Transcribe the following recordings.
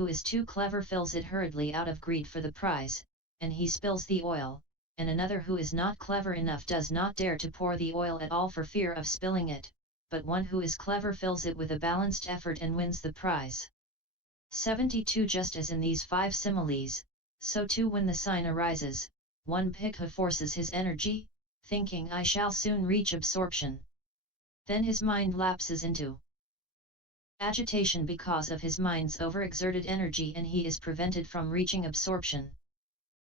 who is too clever fills it hurriedly out of greed for the prize, and he spills the oil, and another who is not clever enough does not dare to pour the oil at all for fear of spilling it, but one who is clever fills it with a balanced effort and wins the prize. 72 Just as in these 5 similes, so too when the sign arises, one bhikkhu forces his energy, thinking I shall soon reach absorption. Then his mind lapses into agitation because of his mind's overexerted energy and he is prevented from reaching absorption.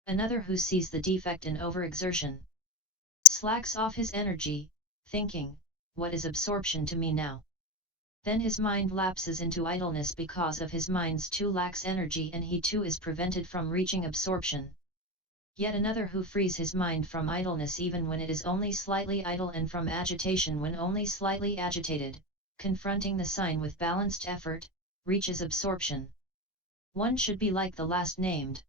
Another who sees the defect in overexertion slacks off his energy, thinking, what is absorption to me now? Then his mind lapses into idleness because of his mind's too lax energy and he too is prevented from reaching absorption. Yet another who frees his mind from idleness even when it is only slightly idle and from agitation when only slightly agitated, confronting the sign with balanced effort, reaches absorption. One should be like the last named.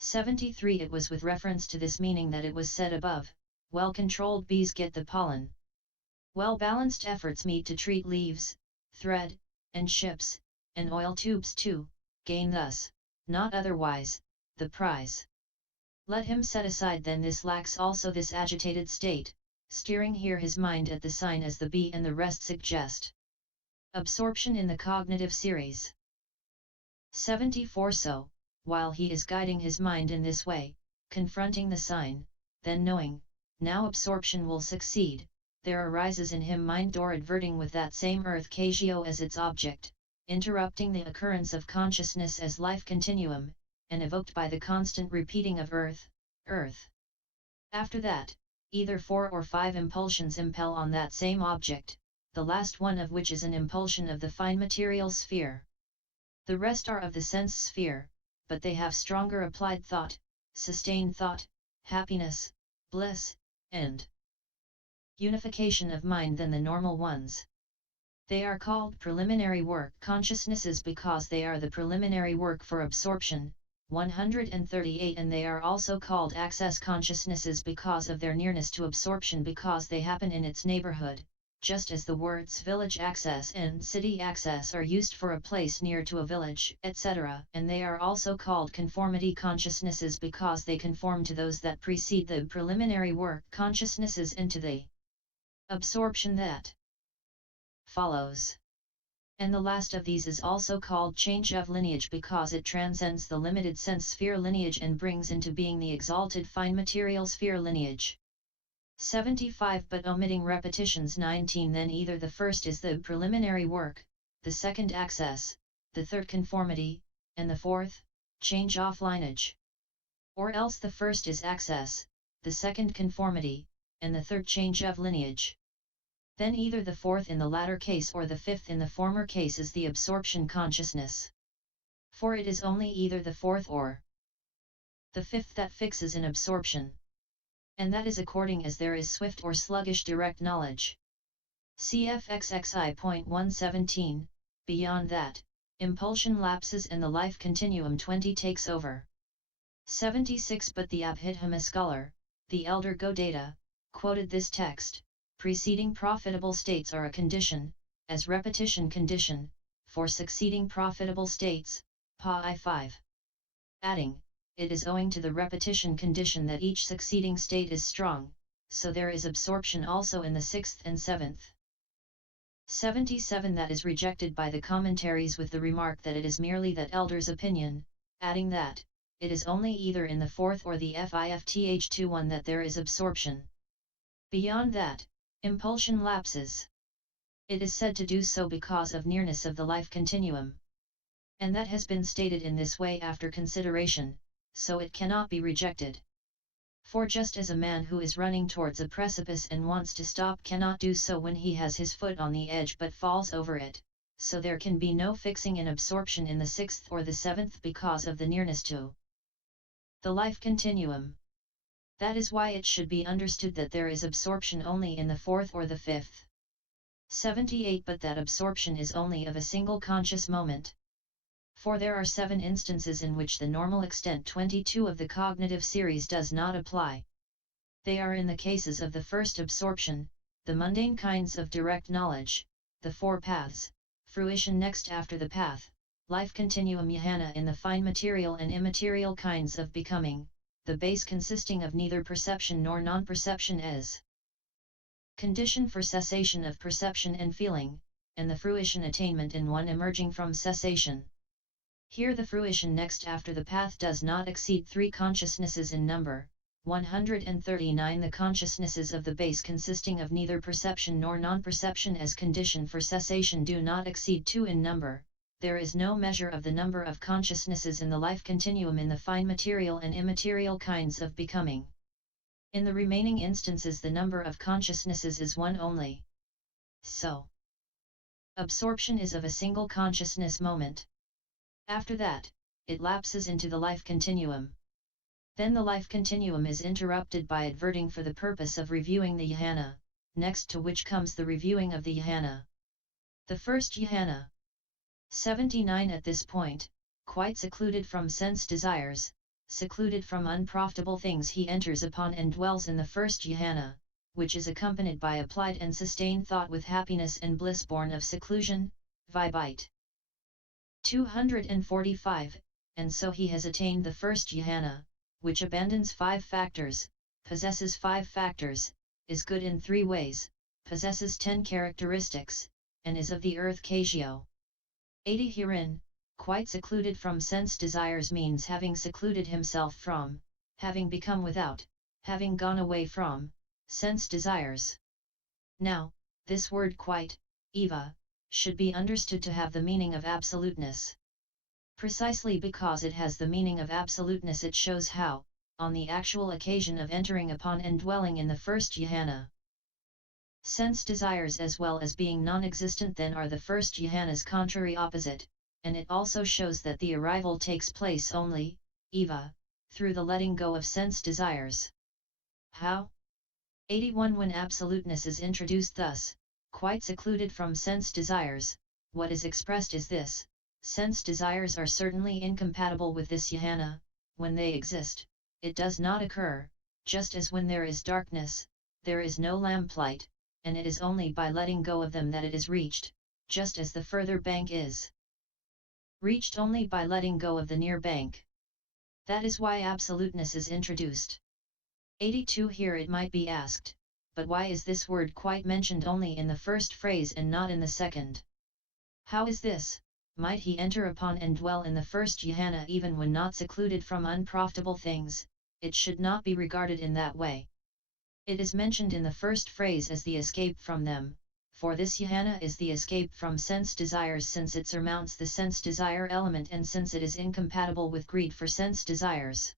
73 It was with reference to this meaning that it was said above, well-controlled bees get the pollen. Well-balanced efforts meet to treat leaves, thread, and ships, and oil tubes too, gain thus, not otherwise, the prize. Let him set aside then this lax also this agitated state, steering here his mind at the sign as the bee and the rest suggest. Absorption in the cognitive series. 74 So, while he is guiding his mind in this way, confronting the sign, then knowing, now absorption will succeed, there arises in him mind door adverting with that same earth KASIÓA as its object, interrupting the occurrence of consciousness as life continuum, and evoked by the constant repeating of earth, earth. After that, either 4 or 5 impulsions impel on that same object, the last one of which is an impulsion of the fine material sphere. The rest are of the sense sphere, but they have stronger applied thought, sustained thought, happiness, bliss, and unification of mind than the normal ones. They are called preliminary work consciousnesses because they are the preliminary work for absorption, 138 and they are also called access consciousnesses because of their nearness to absorption because they happen in its neighborhood, just as the words village access and city access are used for a place near to a village, etc., and they are also called conformity consciousnesses because they conform to those that precede the preliminary work consciousnesses into the absorption that follows. And the last of these is also called change of lineage because it transcends the limited sense sphere lineage and brings into being the exalted fine material sphere lineage. 75 But omitting repetitions 19 Then either the first is the preliminary work, the second access, the third conformity, and the fourth, change of lineage. Or else the first is access, the second conformity, and the third change of lineage. Then either the fourth in the latter case or the fifth in the former case is the absorption consciousness. For it is only either the fourth or the fifth that fixes in absorption. And that is according as there is swift or sluggish direct knowledge. CFXXI.117, beyond that, impulsion lapses and the life continuum 20 takes over. 76 But the Abhidhamma scholar, the elder Godata, quoted this text, preceding profitable states are a condition, as repetition condition, for succeeding profitable states, Pa I5. Adding, it is owing to the repetition condition that each succeeding state is strong, so there is absorption also in the 6th and 7th. 77 That is rejected by the commentaries with the remark that it is merely that elder's opinion, adding that, it is only either in the 4th or the FIFTH21 that there is absorption. Beyond that, impulsion lapses. It is said to do so because of nearness of the life continuum. And that has been stated in this way after consideration, so it cannot be rejected. For just as a man who is running towards a precipice and wants to stop cannot do so when he has his foot on the edge but falls over it, so there can be no fixing in absorption in the 6th or the 7th because of the nearness to the life continuum. That is why it should be understood that there is absorption only in the 4th or the 5th. 78 But that absorption is only of a single conscious moment. For there are 7 instances in which the normal extent 22 of the cognitive series does not apply. They are in the cases of the first absorption, the mundane kinds of direct knowledge, the 4 paths, fruition next after the path, life continuum jhana in the fine material and immaterial kinds of becoming, the base consisting of neither perception nor non-perception as condition for cessation of perception and feeling, and the fruition attainment in one emerging from cessation. Here the fruition next after the path does not exceed 3 consciousnesses in number, 139 the consciousnesses of the base consisting of neither perception nor non-perception as condition for cessation do not exceed 2 in number. There is no measure of the number of consciousnesses in the life continuum in the fine material and immaterial kinds of becoming. In the remaining instances the number of consciousnesses is 1 only. So, absorption is of a single consciousness moment. After that, it lapses into the life continuum. Then the life continuum is interrupted by adverting for the purpose of reviewing the jhana, next to which comes the reviewing of the jhana. The first jhana. 79 At this point, quite secluded from sense desires, secluded from unprofitable things he enters upon and dwells in the first jhana, which is accompanied by applied and sustained thought with happiness and bliss born of seclusion, vibite. 245, and so he has attained the first jhana, which abandons 5 factors, possesses 5 factors, is good in 3 ways, possesses 10 characteristics, and is of the earth KASIÓA. 80 Herein, quite secluded from sense desires means having secluded himself from, having become without, having gone away from, sense desires. Now, this word quite, eva, should be understood to have the meaning of absoluteness. Precisely because it has the meaning of absoluteness it shows how, on the actual occasion of entering upon and dwelling in the first jhana, sense desires as well as being non-existent then are the first jhana's contrary opposite, and it also shows that the arrival takes place only, eva, through the letting go of sense desires. How? 81 When absoluteness is introduced thus, quite secluded from sense desires, what is expressed is this: sense desires are certainly incompatible with this jhana. When they exist, it does not occur, just as when there is darkness, there is no lamplight, and it is only by letting go of them that it is reached, just as the further bank is reached only by letting go of the near bank. That is why absoluteness is introduced. 82 Here it might be asked, but why is this word quite mentioned only in the first phrase and not in the second? How is this? Might he enter upon and dwell in the first jhana even when not secluded from unprofitable things? It should not be regarded in that way. It is mentioned in the first phrase as the escape from them, for this jhana is the escape from sense desires since it surmounts the sense desire element and since it is incompatible with greed for sense desires.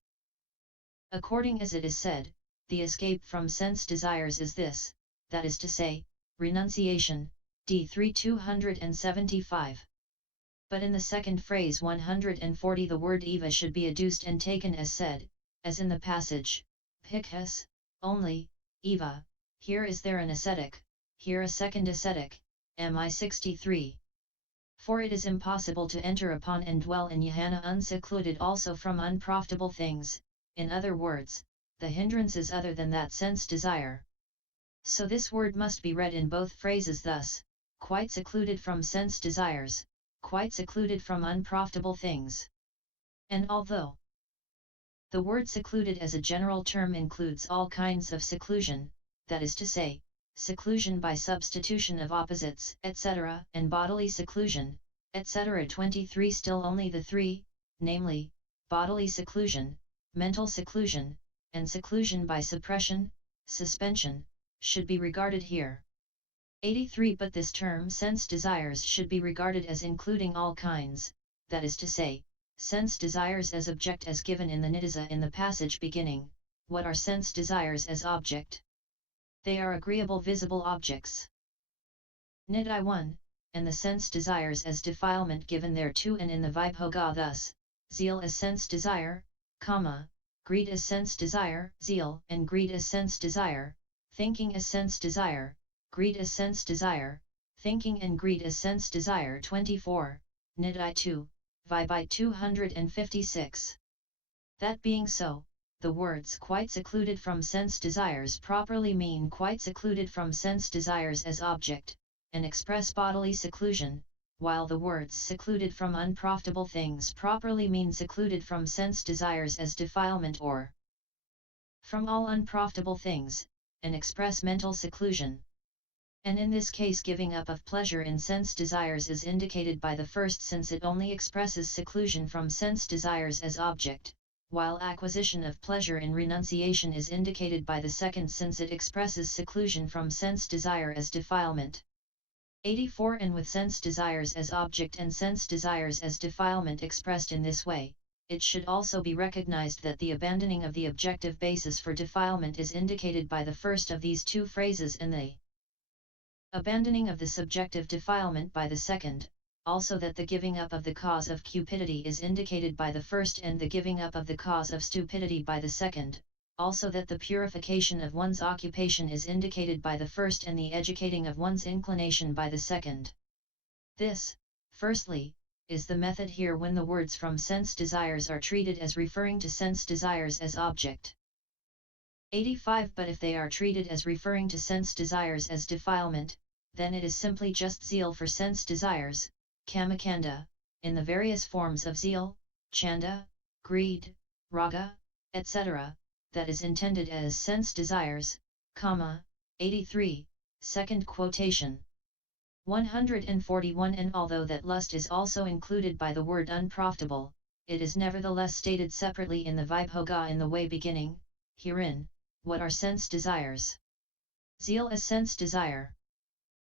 According as it is said, the escape from sense desires is this, that is to say, renunciation, d3 275. But in the second phrase 140 the word eva should be adduced and taken as said, as in the passage, Bhikkhus, only, eva, here is there an ascetic, here a second ascetic, mi 63. For it is impossible to enter upon and dwell in jhana unsecluded also from unprofitable things, in other words, the hindrances other than that sense desire. So this word must be read in both phrases thus, quite secluded from sense desires, quite secluded from unprofitable things. And although the word secluded as a general term includes all kinds of seclusion, that is to say, seclusion by substitution of opposites, etc., and bodily seclusion, etc. 23 still only the 3, namely, bodily seclusion, mental seclusion, and seclusion by suppression, suspension, should be regarded here. 83 But this term sense desires should be regarded as including all kinds, that is to say, sense desires as object as given in the Nidasa in the passage beginning, what are sense desires as object? They are agreeable visible objects. Nidai 1, and the sense desires as defilement given there too and in the Vibhoga thus, zeal as sense desire, comma, greed as sense desire, zeal and greed as sense desire, thinking as sense desire, greed as sense desire, thinking and greed as sense desire 24, Nidai 2, Vibite 256. That being so, the words quite secluded from sense desires properly mean quite secluded from sense desires as object, and express bodily seclusion, while the words secluded from unprofitable things properly mean secluded from sense desires as defilement or from all unprofitable things, and express mental seclusion. And in this case giving up of pleasure in sense desires is indicated by the first, since it only expresses seclusion from sense desires as object, while acquisition of pleasure in renunciation is indicated by the second, since it expresses seclusion from sense desire as defilement. 84. And with sense desires as object and sense desires as defilement expressed in this way, it should also be recognized that the abandoning of the objective basis for defilement is indicated by the first of these two phrases, and the abandoning of the subjective defilement by the second, also that the giving up of the cause of cupidity is indicated by the first, and the giving up of the cause of stupidity by the second, also that the purification of one's occupation is indicated by the first, and the educating of one's inclination by the second. This, firstly, is the method here when the words from sense desires are treated as referring to sense desires as object. 85. But if they are treated as referring to sense desires as defilement, then it is simply just zeal for sense desires, kamakanda, in the various forms of zeal, chanda, greed, raga, etc., that is intended as sense desires, kama. 83, second quotation. 141. And although that lust is also included by the word unprofitable, it is nevertheless stated separately in the vibhoga in the way beginning, herein, what are sense desires? Zeal as sense desire.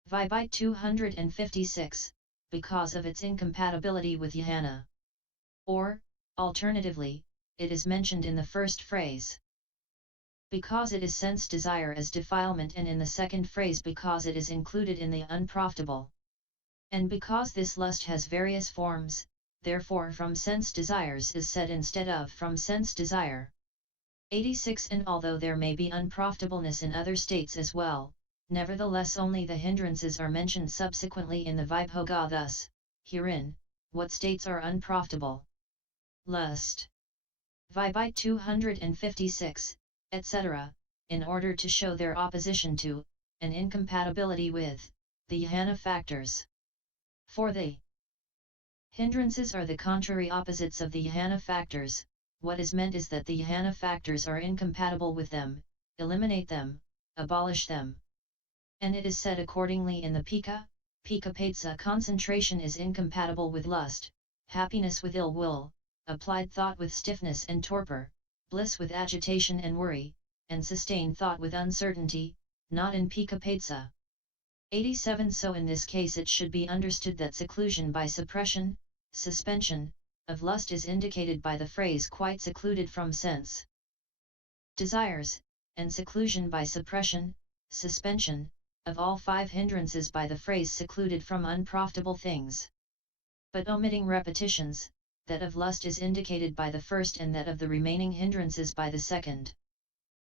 Vibite 256, because of its incompatibility with jhana. Or, alternatively, it is mentioned in the first phrase because it is sense desire as defilement, and in the second phrase because it is included in the unprofitable. And because this lust has various forms, therefore from sense desires is said instead of from sense desire. 86. And although there may be unprofitableness in other states as well, nevertheless only the hindrances are mentioned subsequently in the vibhoga, thus, herein, what states are unprofitable? Lust. Vibite 256, etc., in order to show their opposition to, and incompatibility with, the jhana factors. For the hindrances are the contrary opposites of the jhana factors. What is meant is that the jhana factors are incompatible with them, eliminate them, abolish them. And it is said accordingly in the Pika concentration is incompatible with lust, happiness with ill will, applied thought with stiffness and torpor, bliss with agitation and worry, and sustained thought with uncertainty, not in Pika. 87. So in this case it should be understood that seclusion by suppression, suspension, of lust is indicated by the phrase quite secluded from sense desires, and seclusion by suppression, suspension, of all five hindrances by the phrase secluded from unprofitable things. But omitting repetitions, that of lust is indicated by the first, and that of the remaining hindrances by the second.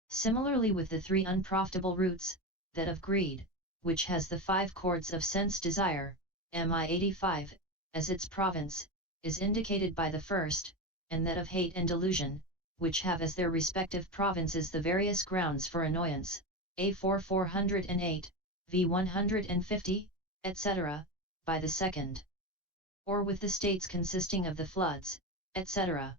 Similarly with the three unprofitable roots, that of greed, which has the 5 chords of sense desire, mi 85, as its province, is indicated by the first, and that of hate and delusion, which have as their respective provinces the various grounds for annoyance, A4 408, V 150, etc., by the second. Or with the states consisting of the floods, etc.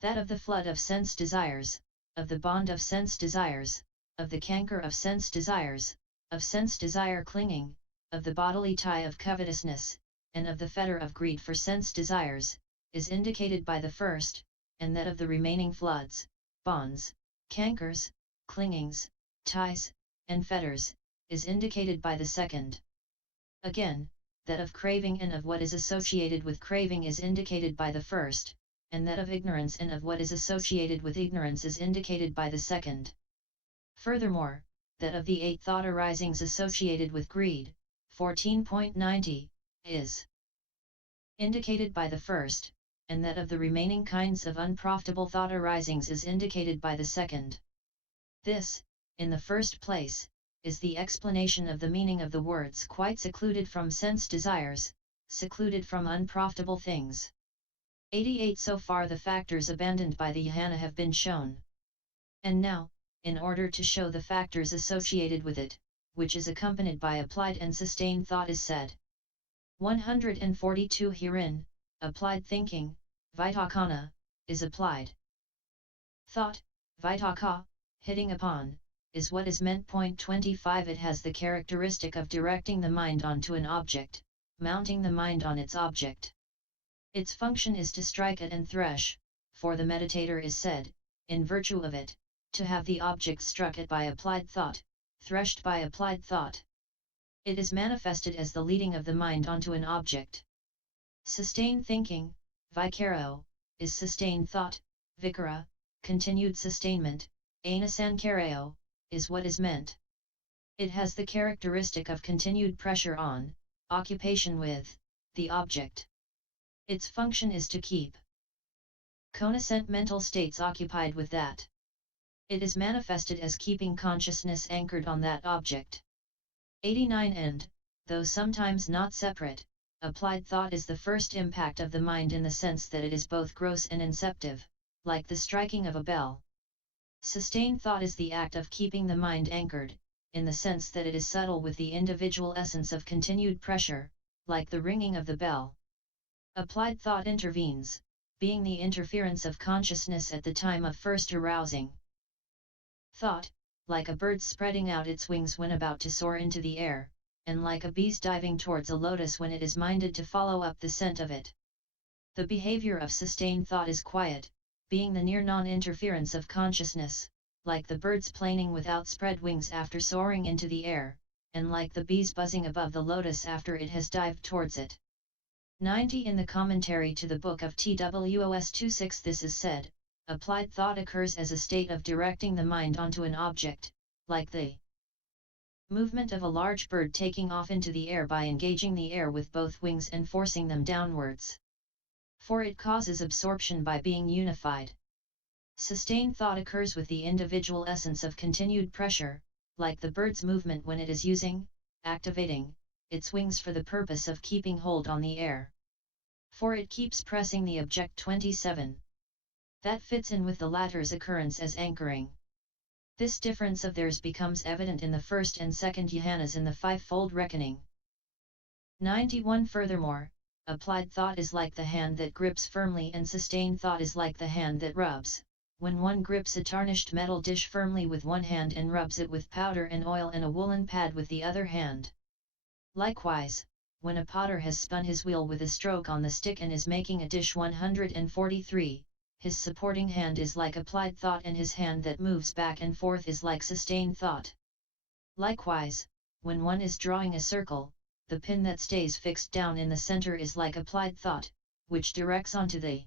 That of the flood of sense desires, of the bond of sense desires, of the canker of sense desires, of sense desire clinging, of the bodily tie of covetousness, and of the fetter of greed for sense desires, is indicated by the first, and that of the remaining floods, bonds, cankers, clingings, ties, and fetters, is indicated by the second. Again, that of craving and of what is associated with craving is indicated by the first, and that of ignorance and of what is associated with ignorance is indicated by the second. Furthermore, that of the 8 thought arisings associated with greed, 14.90, is indicated by the first, and that of the remaining kinds of unprofitable thought arisings is indicated by the second. This, in the first place, is the explanation of the meaning of the words quite secluded from sense desires, secluded from unprofitable things. 88. So far the factors abandoned by the jhana have been shown. And now, in order to show the factors associated with it, which is accompanied by applied and sustained thought, is said. 142 Herein, applied thinking, vitakkana, is applied. Thought, vitakka, hitting upon, is what is meant. 25 It has the characteristic of directing the mind onto an object, mounting the mind on its object. Its function is to strike it and thresh, for the meditator is said, in virtue of it, to have the object struck at by applied thought, threshed by applied thought. It is manifested as the leading of the mind onto an object. Sustained thinking, vicaraoa, is sustained thought, vicara, continued sustainment, anusancaraoa, is what is meant. It has the characteristic of continued pressure on, occupation with, the object. Its function is to keep conascent mental states occupied with that. It is manifested as keeping consciousness anchored on that object. 89 And, though sometimes not separate, applied thought is the first impact of the mind in the sense that it is both gross and inceptive, like the striking of a bell. Sustained thought is the act of keeping the mind anchored, in the sense that it is subtle with the individual essence of continued pressure, like the ringing of the bell. Applied thought intervenes, being the interference of consciousness at the time of first arousing. Thought, like a bird spreading out its wings when about to soar into the air, and like a bee's diving towards a lotus when it is minded to follow up the scent of it. The behavior of sustained thought is quiet, being the near non-interference of consciousness, like the bird's planing with outspread wings after soaring into the air, and like the bee's buzzing above the lotus after it has dived towards it. 90 In the commentary to the Book of TWOS 26 this is said, applied thought occurs as a state of directing the mind onto an object, like the movement of a large bird taking off into the air by engaging the air with both wings and forcing them downwards. For it causes absorption by being unified. Sustained thought occurs with the individual essence of continued pressure, like the bird's movement when it is activating, its wings for the purpose of keeping hold on the air. For it keeps pressing the object. 27. That fits in with the latter's occurrence as anchoring. This difference of theirs becomes evident in the first and second jhanas in the five-fold reckoning. 91 Furthermore, applied thought is like the hand that grips firmly and sustained thought is like the hand that rubs, when one grips a tarnished metal dish firmly with one hand and rubs it with powder and oil and a woolen pad with the other hand. Likewise, when a potter has spun his wheel with a stroke on the stick and is making a dish. 143, his supporting hand is like applied thought and his hand that moves back and forth is like sustained thought. Likewise, when one is drawing a circle, the pin that stays fixed down in the center is like applied thought, which directs onto the